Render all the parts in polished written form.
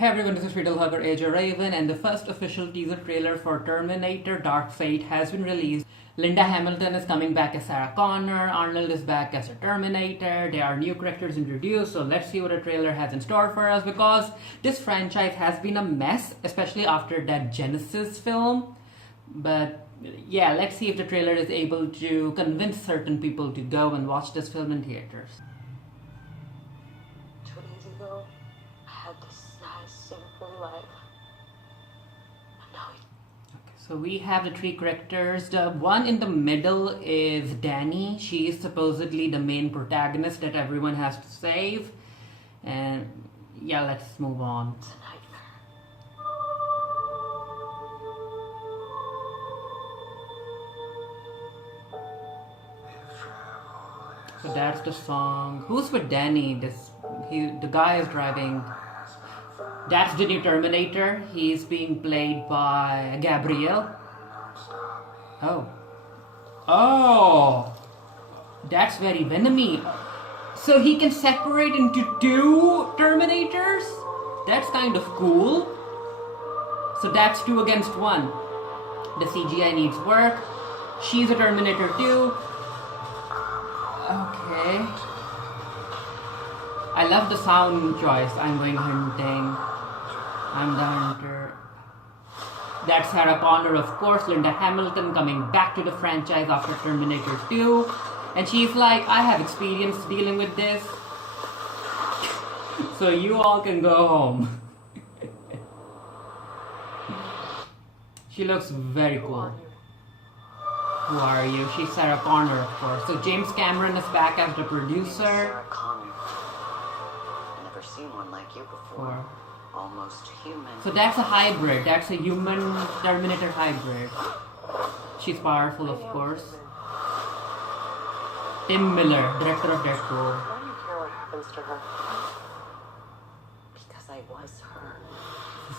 Hey everyone, this is Fatal Hugger AJ Raven, and the first official teaser trailer for Terminator Dark Fate has been released. Linda Hamilton is coming back as Sarah Connor, Arnold is back as a Terminator, there are new characters introduced, so let's see what the trailer has in store for us, because this franchise has been a mess, especially after that Genesis film. But yeah, let's see if the trailer is able to convince certain people to go and watch this film in theaters. 2 days ago, I had this nice, simple life. And now So we have the three characters. The one in the middle is Dani. She is supposedly the main protagonist that everyone has to save. And yeah, let's move on. it's a nightmare. So that's the song. Who's with Dani? The guy is driving. That's the new Terminator. He's being played by Gabriel. Oh, that's very venomy. So he can separate into two Terminators? That's kind of cool. So that's 2 against 1. The CGI needs work. She's a Terminator too. Okay. I love the sound choice. I'm going hunting. I'm the hunter. That's Sarah Connor, of course. Linda Hamilton coming back to the franchise after Terminator 2. And she's like, I have experience dealing with this. So you all can go home. She looks very cool. Who are you? She's Sarah Connor, of course. So James Cameron is back as the producer. Sarah Connor. I've never seen one like you before. Almost human. So that's a hybrid. That's a human Terminator hybrid. She's powerful, of course. Tim Miller, director of Deadpool. Why do you care what happens to her? Because I was her.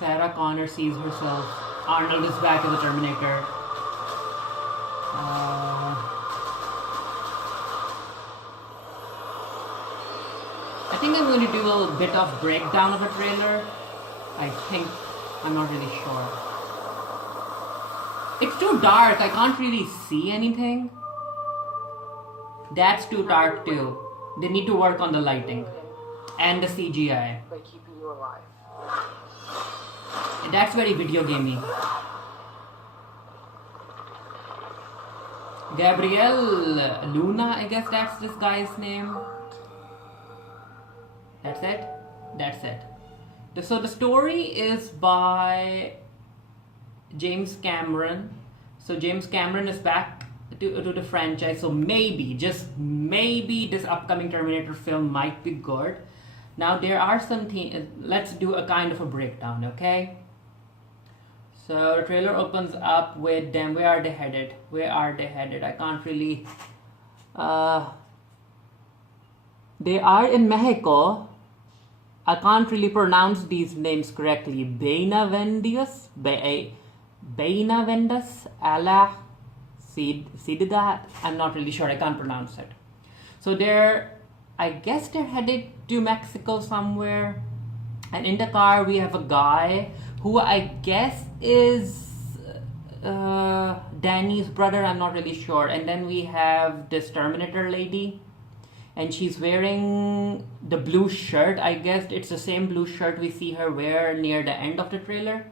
Sarah Connor sees herself. Arnold is back as a Terminator. I think I'm going to do a bit of breakdown of the trailer. I'm not really sure. It's too dark, I can't really see anything. That's too dark too. They need to work on the lighting and the CGI. By keeping you alive. And that's very video gamey. Gabriel Luna, I guess that's this guy's name. That's it? That's it. So the story is by James Cameron. So James Cameron is back to the franchise. So maybe, just maybe, this upcoming Terminator film might be good. Now there are some things. Let's do a kind of a breakdown, okay? So the trailer opens up with them. Where are they headed? Where are they headed? I can't really. They are in Mexico. I can't really pronounce these names correctly. Benavendius, Allah, Sidida. I'm not really sure. I can't pronounce it. So I guess they're headed to Mexico somewhere. And in the car we have a guy who I guess is Dani's brother. I'm not really sure. And then we have this Terminator lady. And she's wearing the blue shirt. I guess it's the same blue shirt we see her wear near the end of the trailer.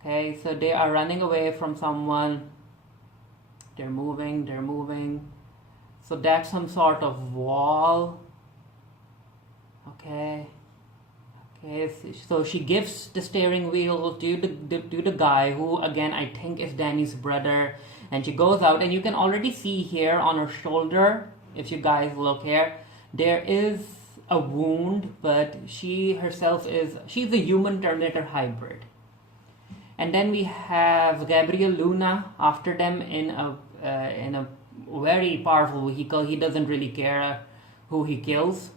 Okay, so they are running away from someone. They're moving. So that's some sort of wall. Okay, so she gives the steering wheel to the guy who, again, I think is Dani's brother. And she goes out, and you can already see here on her shoulder, if you guys look here, there is a wound, but she's a human Terminator hybrid. And then we have Gabriel Luna after them in a very powerful vehicle. He doesn't really care who he kills.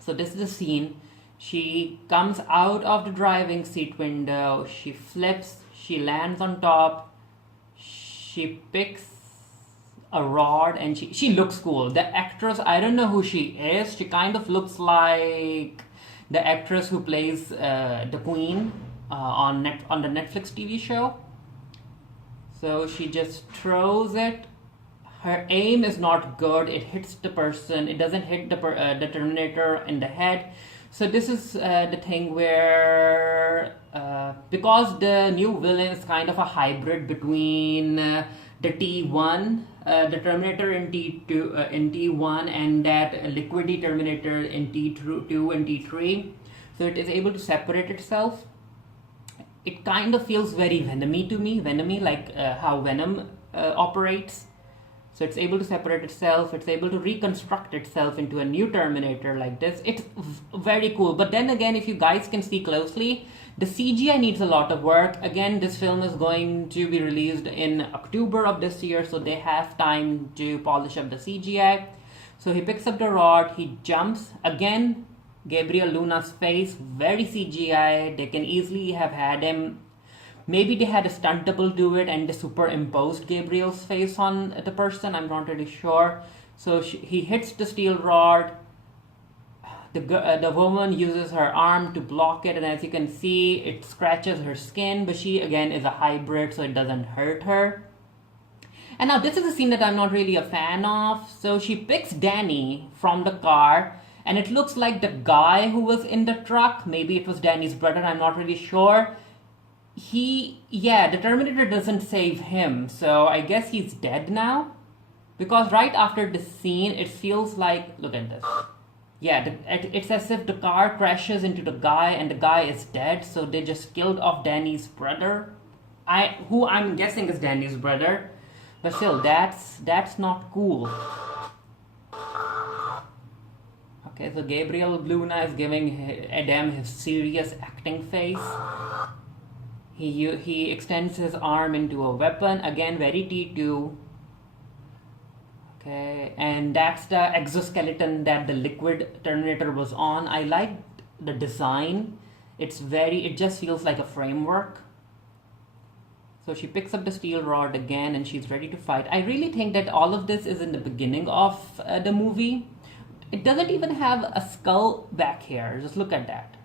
So this is the scene. She comes out of the driving seat window. She flips. She lands on top. She picks a rod, and she looks cool. The actress, I don't know who she is. She kind of looks like the actress who plays the Queen on the Netflix TV show. So she just throws it. Her aim is not good. It hits the person. It doesn't hit the Terminator in the head. So this is the thing where because the new villain is kind of a hybrid between the T1, the Terminator in T1, and that liquidy Terminator in T2 and T3. So it is able to separate itself. It kind of feels very Venomy to me, like how Venom operates. So it's able to separate itself, it's able to reconstruct itself into a new Terminator like this. It's very cool. But then again, if you guys can see closely, the CGI needs a lot of work. Again, this film is going to be released in October of this year, so they have time to polish up the CGI. So he picks up the rod, he jumps. Again, Gabriel Luna's face, very CGI. They can easily have had him. Maybe they had a stunt double do it and they superimposed Gabriel's face on the person. I'm not really sure. So he hits the steel rod. The woman uses her arm to block it, and as you can see, it scratches her skin. But she again is a hybrid, so it doesn't hurt her. And now this is a scene that I'm not really a fan of. So she picks Dani from the car, and it looks like the guy who was in the truck. Maybe it was Dani's brother. I'm not really sure. The Terminator doesn't save him, so I guess he's dead now. Because right after the scene, it feels like, look at this. Yeah, it's as if the car crashes into the guy and the guy is dead, so they just killed off Dani's brother. Who I'm guessing is Dani's brother. But still, that's not cool. Okay, so Gabriel Luna is giving Adam his serious acting face. He extends his arm into a weapon, again very T2. Okay, and that's the exoskeleton that the liquid Terminator was on. I like the design. It just feels like a framework. So she picks up the steel rod again and she's ready to fight. I really think that all of this is in the beginning of the movie. It doesn't even have a skull back here. Just look at that.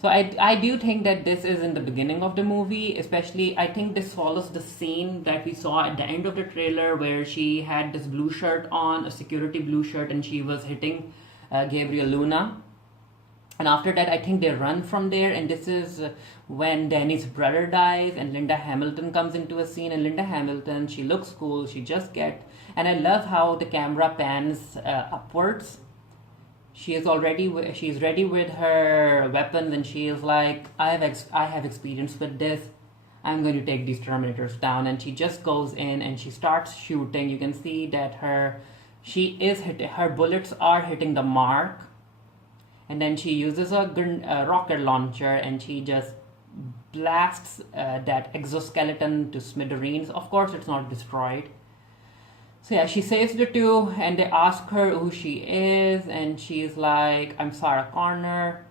So I do think that this is in the beginning of the movie, especially I think this follows the scene that we saw at the end of the trailer where she had this blue shirt on, a security blue shirt, and she was hitting Gabriel Luna. And after that, I think they run from there, and this is when Danny's brother dies and Linda Hamilton comes into a scene. And Linda Hamilton, she looks cool, and I love how the camera pans upwards. She's ready with her weapons, and she is like, I have experience with this. I'm going to take these Terminators down. And she just goes in and she starts shooting. You can see that her bullets are hitting the mark. And then she uses a rocket launcher and she just blasts that exoskeleton to smithereens. Of course, it's not destroyed. So yeah, she saves the two, and they ask her who she is, and she's like, I'm Sarah Connor.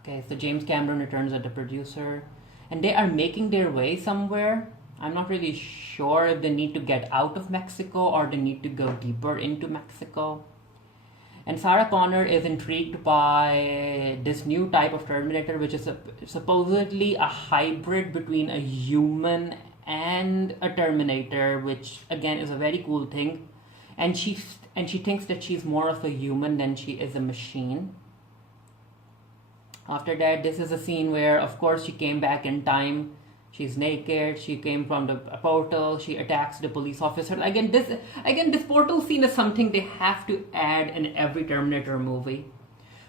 Okay, so James Cameron returns as the producer, and they are making their way somewhere. I'm not really sure if they need to get out of Mexico or they need to go deeper into Mexico. And Sarah Connor is intrigued by this new type of Terminator, which is supposedly a hybrid between a human and a Terminator, which again is a very cool thing. And she thinks that she's more of a human than she is a machine. After that, this is a scene where, of course, she came back in time. She's naked. She came from the portal. She attacks the police officer. Again, this portal scene is something they have to add in every Terminator movie.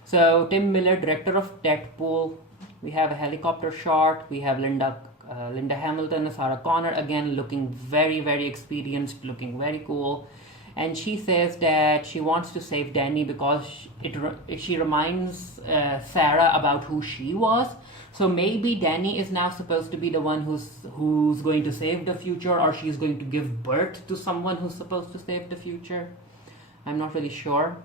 So Tim Miller, director of Deadpool. We have a helicopter shot. We have Linda Hamilton, Sarah Connor, again looking very, very experienced, looking very cool. And she says that she wants to save Dani because she reminds Sarah about who she was. So maybe Dani is now supposed to be the one who's going to save the future, or she's going to give birth to someone who's supposed to save the future. I'm not really sure.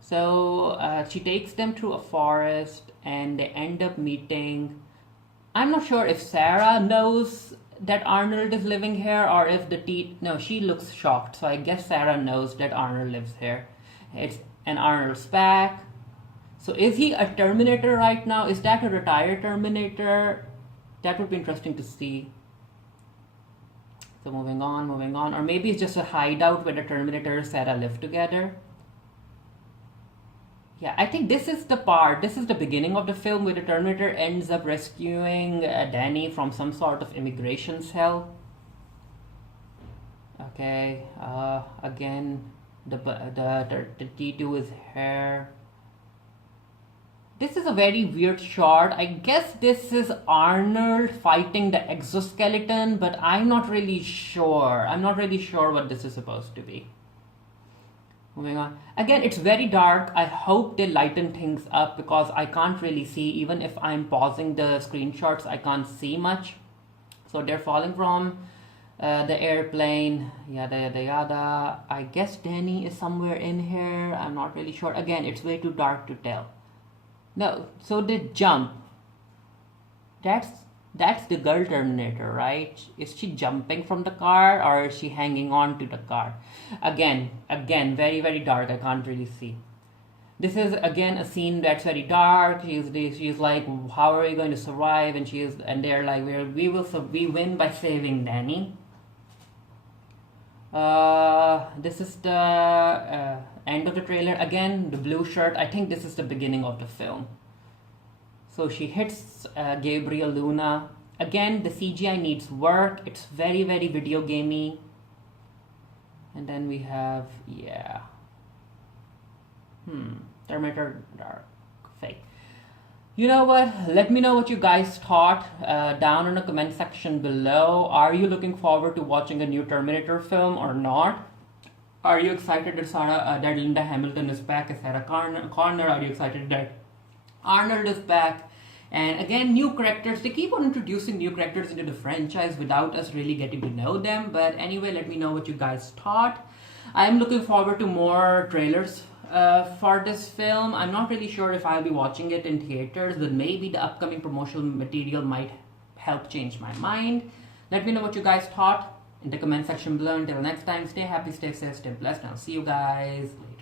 So she takes them through a forest and they end up meeting. I'm not sure if Sarah knows that Arnold is living here or if no, she looks shocked. So I guess Sarah knows that Arnold lives here. And Arnold's back. So is he a Terminator right now? Is that a retired Terminator? That would be interesting to see. So moving on. Or maybe it's just a hideout where the Terminator and Sarah live together. Yeah, I think this is the beginning of the film where the Terminator ends up rescuing Dani from some sort of immigration cell. Okay, again, the T2 is here. This is a very weird shot. I guess this is Arnold fighting the exoskeleton, but I'm not really sure. I'm not really sure what this is supposed to be. Moving on. Again, it's very dark. I hope they lighten things up because I can't really see. Even if I'm pausing the screenshots, I can't see much. So they're falling from the airplane. Yada yada. I guess Dani is somewhere in here. I'm not really sure. Again, it's way too dark to tell. No, so they jump. That's the girl Terminator, right? Is she jumping from the car or is she hanging on to the car? Again, very, very dark. I can't really see. This is again a scene that's very dark. She's like, how are we going to survive? And they're like, we win by saving Dani. This is the end of the trailer. Again, the blue shirt. I think this is the beginning of the film. So she hits Gabriel Luna. Again, the CGI needs work. It's very, very video gamey. And then we have, Terminator Dark Fate. You know what? Let me know what you guys thought down in the comment section below. Are you looking forward to watching a new Terminator film or not? Are you excited that Linda Hamilton is back as Sarah Connor? Are you excited that Arnold is back? And again, new characters. They keep on introducing new characters into the franchise without us really getting to know them. But anyway, let me know what you guys thought. I'm looking forward to more trailers for this film. I'm not really sure if I'll be watching it in theaters, but maybe the upcoming promotional material might help change my mind. Let me know what you guys thought in the comment section below. Until next time, stay happy, stay safe, stay blessed, and I'll see you guys later.